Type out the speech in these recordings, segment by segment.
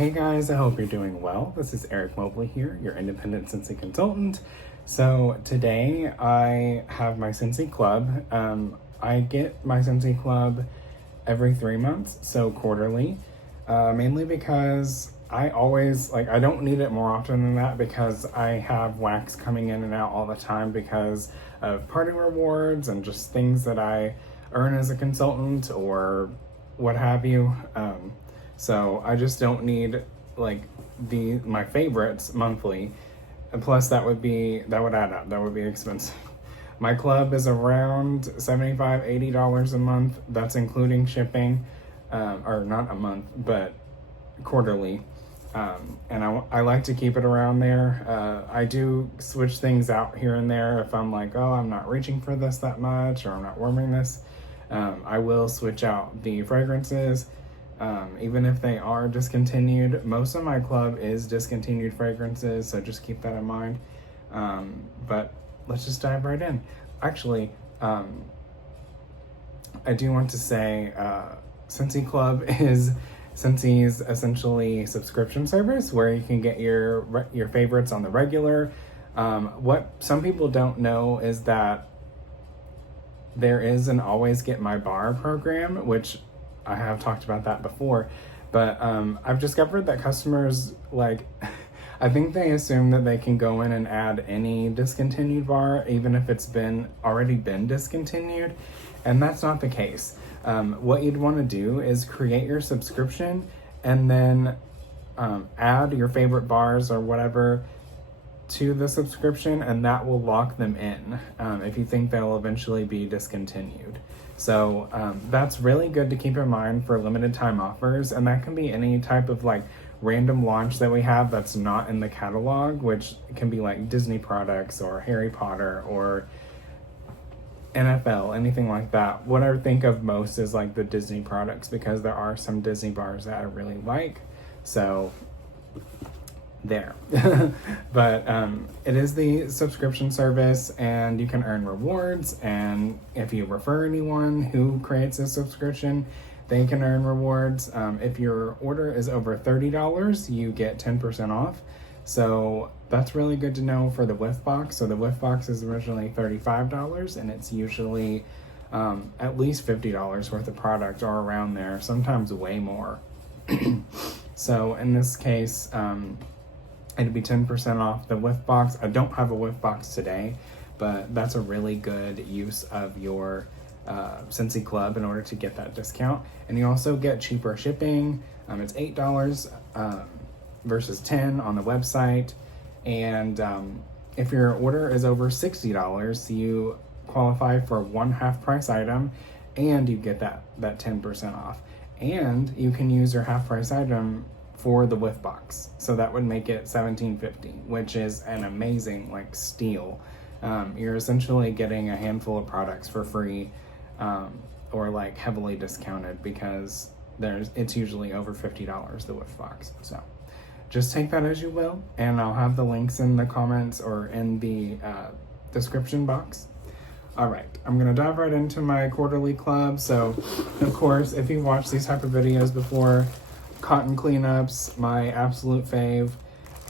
Hey guys, I hope you're doing well. This is Eric Mobley here, your independent Scentsy consultant. So today I have my Scentsy Club. I get my Scentsy Club every 3 months, so quarterly, mainly because I don't need it more often than that because I have wax coming in and out all the time because of party rewards and just things that I earn as a consultant or what have you. So I just don't need my favorites monthly. And plus that would add up. That would be expensive. My club is around $75-$80 a month. That's including shipping, or not a month, but quarterly. And I like to keep it around there. I do switch things out here and there if I'm like, oh, I'm not reaching for this that much, or I'm not warming this. I will switch out the fragrances. Even if they are discontinued. Most of my club is discontinued fragrances, so just keep that in mind. But let's just dive right in. Actually, I do want to say Scentsy Club is Scentsy's essentially subscription service where you can get your favorites on the regular. What some people don't know is that there is an Always Get My Bar program, which I have talked about that before, but I've discovered that customers, I think they assume that they can go in and add any discontinued bar, even if it's already been discontinued, and that's not the case. What you'd want to do is create your subscription and then add your favorite bars or whatever to the subscription, and that will lock them in if you think they'll eventually be discontinued. So that's really good to keep in mind for limited time offers, and that can be any type of random launch that we have that's not in the catalog, which can be like Disney products or Harry Potter or NFL, anything like that. What I think of most is the Disney products, because there are some Disney bars that I really like. So there. But it is the subscription service, and you can earn rewards, and if you refer anyone who creates a subscription, they can earn rewards. If your order is over $30, you get 10% off, so that's really good to know for the whiff box. So the whiff box is originally $35, and it's usually at least $50 worth of product or around there, sometimes way more. So in this case, it'd be 10% off the whiff box. I don't have a whiff box today, but that's a really good use of your Scentsy Club in order to get that discount. And you also get cheaper shipping. It's $8 versus $10 on the website. And if your order is over $60, you qualify for one half price item, and you get that 10% off. And you can use your half price item for the whiff box, so that would make it $17.50, which is an amazing steal. You're essentially getting a handful of products for free, or heavily discounted, because it's usually over $50, the whiff box. So just take that as you will, and I'll have the links in the comments or in the description box. All right, I'm gonna dive right into my quarterly club. So of course, if you've watched these type of videos before, cotton cleanups, my absolute fave.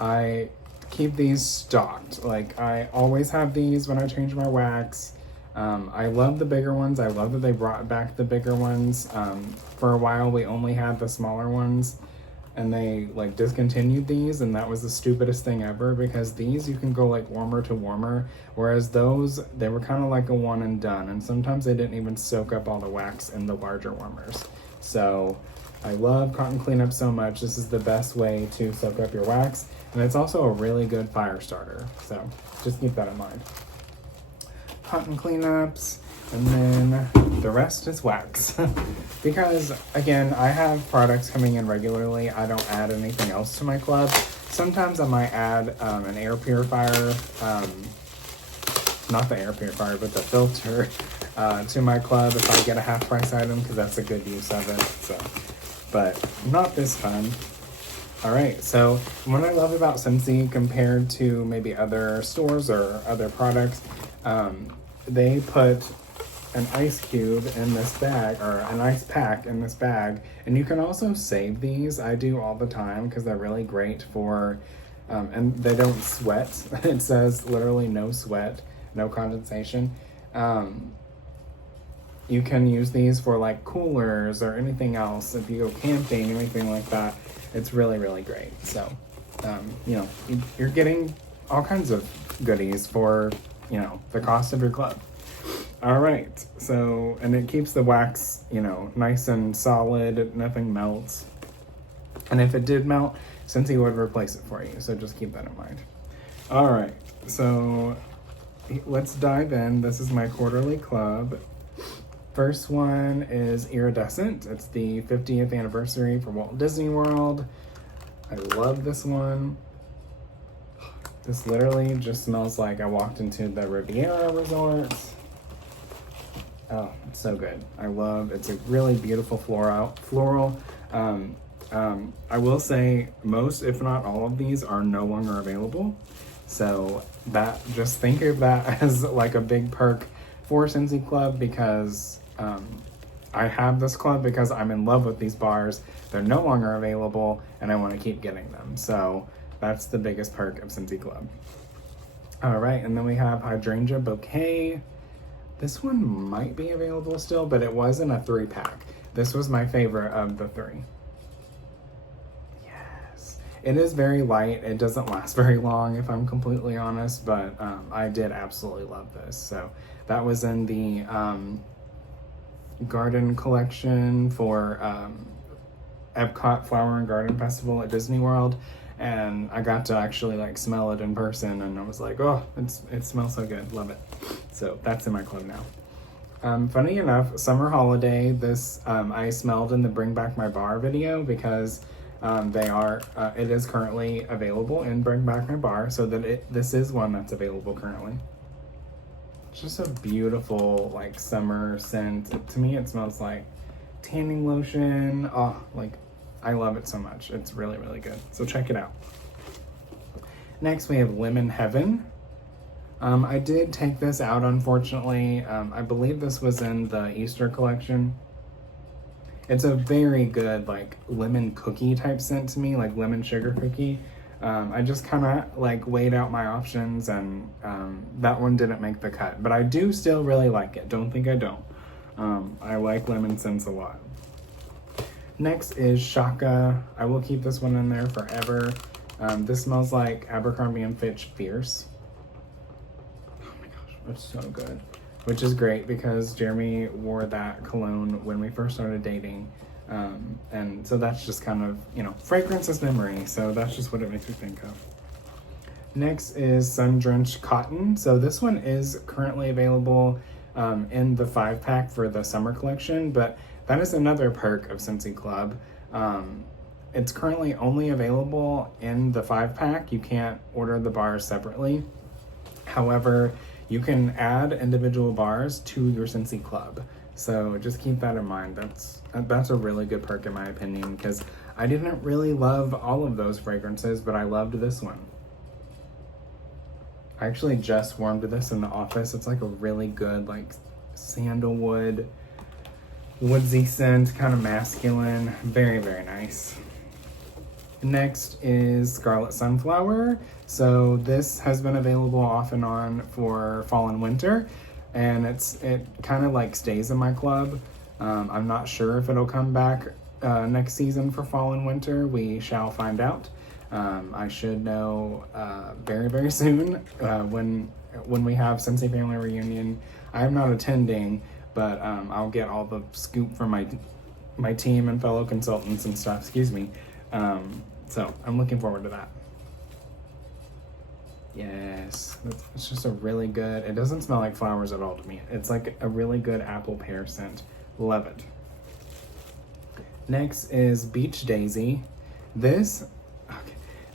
I keep these stocked. I always have these when I change my wax. I love the bigger ones. I love that they brought back the bigger ones. For a while we only had the smaller ones, and they discontinued these, and that was the stupidest thing ever, because these you can go warmer to warmer, whereas those, they were kind of like a one and done, and sometimes they didn't even soak up all the wax in the larger warmers. So I love cotton cleanup so much. This is the best way to soak up your wax, and it's also a really good fire starter, so just keep that in mind. Cotton cleanups, and then the rest is wax. Because again, I have products coming in regularly. I don't add anything else to my club. Sometimes I might add an air purifier, not the air purifier, but the filter to my club if I get a half price item, because that's a good use of it. So, but not this time. All right, so what I love about Scentsy compared to maybe other stores or other products, they put an ice cube in this bag, or an ice pack in this bag, and you can also save these. I do all the time because they're really great for, and they don't sweat. It says literally no sweat, no condensation. You can use these for like coolers or anything else. If you go camping, anything like that, it's really, really great. So, you know, you're getting all kinds of goodies for, you know, the cost of your club. All right, so, and it keeps the wax, you know, nice and solid, nothing melts. And if it did melt, Scentsy would replace it for you, so just keep that in mind. All right, so let's dive in. This is my quarterly club. First one is Iridescent. It's the 50th anniversary for Walt Disney World. I love this one. This literally just smells like I walked into the Riviera Resort. Oh, it's so good. It's a really beautiful floral. I will say most, if not all of these are no longer available. So just think of that as like a big perk for Scentsy Club, because I have this club because I'm in love with these bars. They're no longer available and I want to keep getting them. So that's the biggest perk of Scentsy Club. All right, and then we have Hydrangea Bouquet. This one might be available still, but it was in a 3-pack. This was my favorite of the 3. Yes. It is very light. It doesn't last very long, if I'm completely honest, but I did absolutely love this. So that was in the garden collection for Epcot Flower and Garden Festival at Disney World. And I got to actually like smell it in person, and I was like, oh, it smells so good, love it. So that's in my club now. Funny enough, Summer Holiday, this I smelled in the Bring Back My Bar video, because it is currently available in Bring Back My Bar, so that this is one that's available currently. It's just a beautiful like summer scent. To me, it smells like tanning lotion. Oh, like, I love it so much. It's really, really good. So check it out. Next, we have Lemon Heaven. I did take this out, unfortunately. I believe this was in the Easter collection. It's a very good, like, lemon cookie type scent to me, like lemon sugar cookie. I just kind of, like, weighed out my options, and that one didn't make the cut. But I do still really like it. Don't think I don't. I like lemon scents a lot. Next is Shaka. I will keep this one in there forever. This smells like Abercrombie & Fitch Fierce. Oh my gosh, it's so good. Which is great because Jeremy wore that cologne when we first started dating. And so that's just kind of, you know, fragrance is memory. So that's just what it makes me think of. Next is Sun Drenched Cotton. So this one is currently available in the 5-pack for the summer collection, but that is another perk of Scentsy Club. It's currently only available in the 5-pack. You can't order the bars separately. However, you can add individual bars to your Scentsy Club. So just keep that in mind. That's a really good perk in my opinion, because I didn't really love all of those fragrances, but I loved this one. I actually just warmed this in the office. It's like a really good, like, sandalwood, woodsy scent, kind of masculine. Very, very nice. Next is Scarlet Sunflower. So this has been available off and on for fall and winter, and it kind of like stays in my club. I'm not sure if it'll come back next season for fall and winter. We shall find out. I should know very, very soon when we have Scentsy Family Reunion. I am not attending, but I'll get all the scoop from my team and fellow consultants and stuff, excuse me. So I'm looking forward to that. Yes, it's just a really good, it doesn't smell like flowers at all to me. It's like a really good apple pear scent. Love it. Next is Beach Daisy. This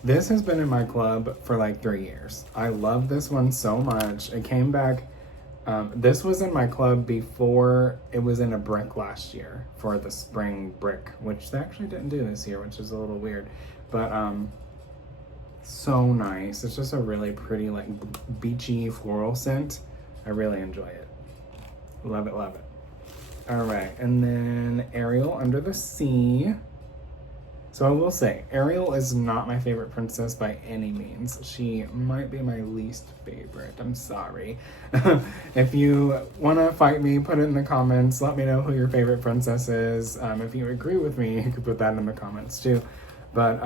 has been in my club for like 3 years. I love this one so much. It came back. This was in my club before it was in a brick last year for the spring brick, which they actually didn't do this year, which is a little weird. But so nice. It's just a really pretty, like, beachy floral scent. I really enjoy it. Love it, love it. All right, and then Ariel Under the Sea. So I will say, Ariel is not my favorite princess by any means. She might be my least favorite. I'm sorry. If you want to fight me, put it in the comments. Let me know who your favorite princess is. If you agree with me, you could put that in the comments too. But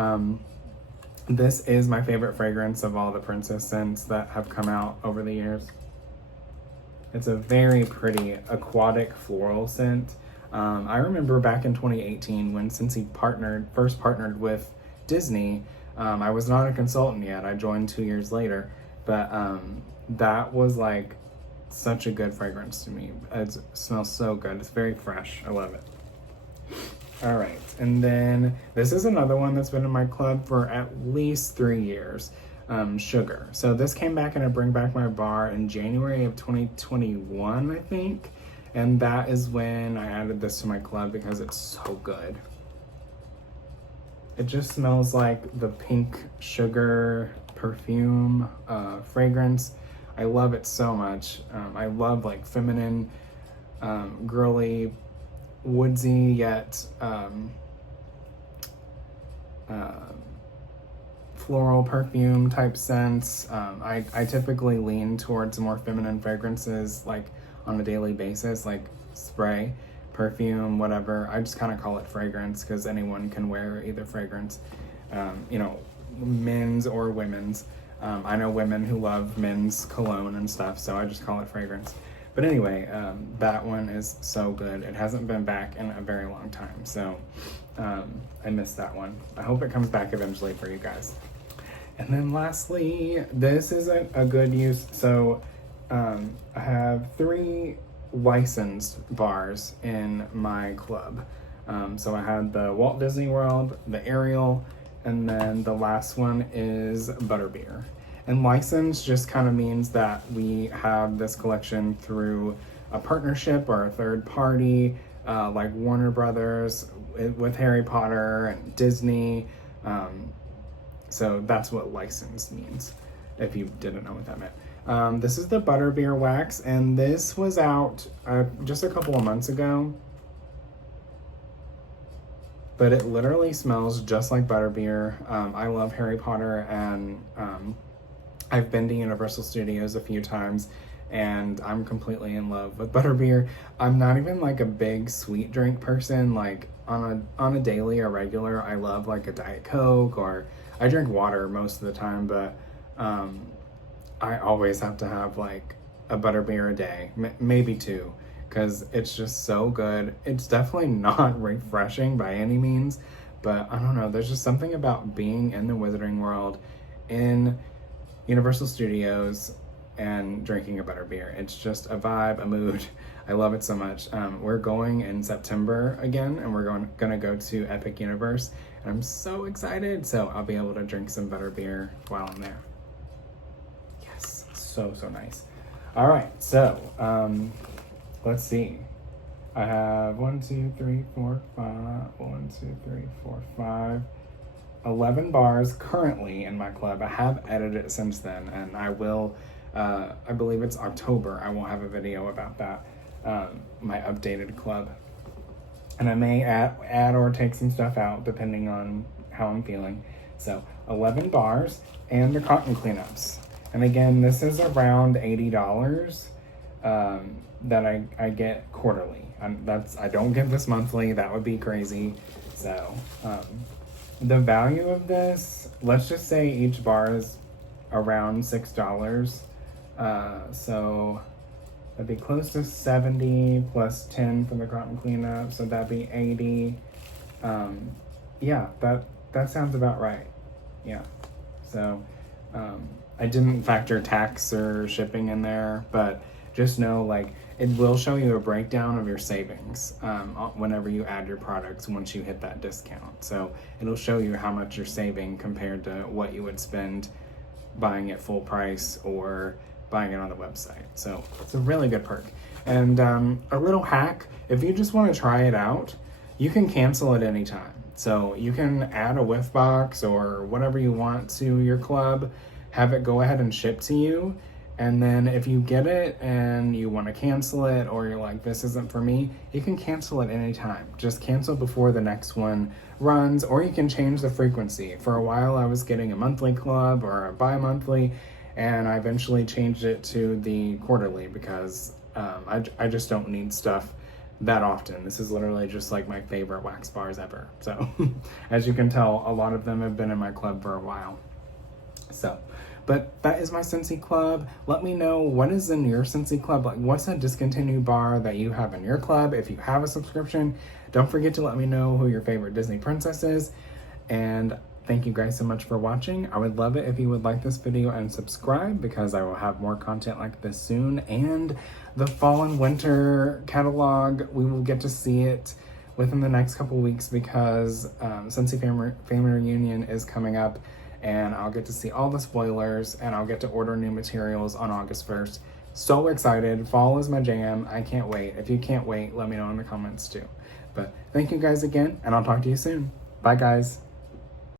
this is my favorite fragrance of all the princess scents that have come out over the years. It's a very pretty aquatic floral scent. I remember back in 2018 when Scentsy first partnered with Disney. I was not a consultant yet. I joined 2 years later, but that was like such a good fragrance to me. It smells so good. It's very fresh. I love it. All right, and then this is another one that's been in my club for at least 3 years. Sugar. So this came back in a Bring Back My Bar in January of 2021, I think. And that is when I added this to my club because it's so good. It just smells like the pink sugar perfume fragrance. I love it so much. I love like feminine, girly, woodsy yet floral perfume type scents. I typically lean towards more feminine fragrances like on a daily basis, like spray, perfume, whatever. I just kind of call it fragrance because anyone can wear either fragrance, men's or women's. I know women who love men's cologne and stuff, so I just call it fragrance. But anyway, that one is so good. It hasn't been back in a very long time, so I missed that one. I hope it comes back eventually for you guys. And then lastly, this is a good use. So I have 3 licensed bars in my club. So I had the Walt Disney World, the Ariel, and then the last one is Butterbeer. And license just kind of means that we have this collection through a partnership or a third party, like Warner Brothers with Harry Potter and Disney. So that's what license means, if you didn't know what that meant. This is the Butterbeer Wax, and this was out just a couple of months ago. But it literally smells just like Butterbeer. I love Harry Potter, and I've been to Universal Studios a few times, and I'm completely in love with Butterbeer. I'm not even like a big sweet drink person. Like on a daily or regular, I love like a Diet Coke, or I drink water most of the time, but I always have to have like a Butterbeer a day, maybe 2, because it's just so good. It's definitely not refreshing by any means, but I don't know, there's just something about being in the Wizarding World in Universal Studios and drinking a Butterbeer. It's just a vibe, a mood. I love it so much. We're going in September again, and we're gonna go to Epic Universe, and I'm so excited. So I'll be able to drink some Butterbeer while I'm there. Yes, so nice. All right, so let's see. I have 11 bars currently in my club. I have edited it since then, and I will, I believe it's October, I won't have a video about that, my updated club. And I may add or take some stuff out depending on how I'm feeling. So 11 bars and the cotton cleanups. And again, this is around $80 that I get quarterly. I don't get this monthly, that would be crazy. So the value of this, let's just say each bar is around $6. So that'd be close to 70 plus 10 for the cotton cleanup, so that'd be 80. Yeah, that sounds about right. Yeah. So I didn't factor tax or shipping in there, but just know like it will show you a breakdown of your savings whenever you add your products once you hit that discount. So it'll show you how much you're saving compared to what you would spend buying it full price or buying it on the website. So it's a really good perk. And a little hack, if you just want to try it out, you can cancel at any time. So you can add a whiff box or whatever you want to your club, have it go ahead and ship to you, And then if you get it and you want to cancel it, or you're like, this isn't for me, you can cancel it anytime. Just cancel before the next one runs, or you can change the frequency. For a while I was getting a monthly club or a bi-monthly, and I eventually changed it to the quarterly because I just don't need stuff that often. This is literally just like my favorite wax bars ever. So as you can tell, a lot of them have been in my club for a while. So, but that is my Scentsy Club. Let me know what is in your Scentsy Club. Like, what's a discontinued bar that you have in your club? If you have a subscription, don't forget to let me know who your favorite Disney princess is. And thank you guys so much for watching. I would love it if you would like this video and subscribe, because I will have more content like this soon. And the fall and winter catalog, we will get to see it within the next couple weeks, because Scentsy Family Reunion is coming up, and I'll get to see all the spoilers, and I'll get to order new materials on August 1st. So excited. Fall is my jam. I can't wait. If you can't wait, let me know in the comments too. But thank you guys again, and I'll talk to you soon. Bye, guys.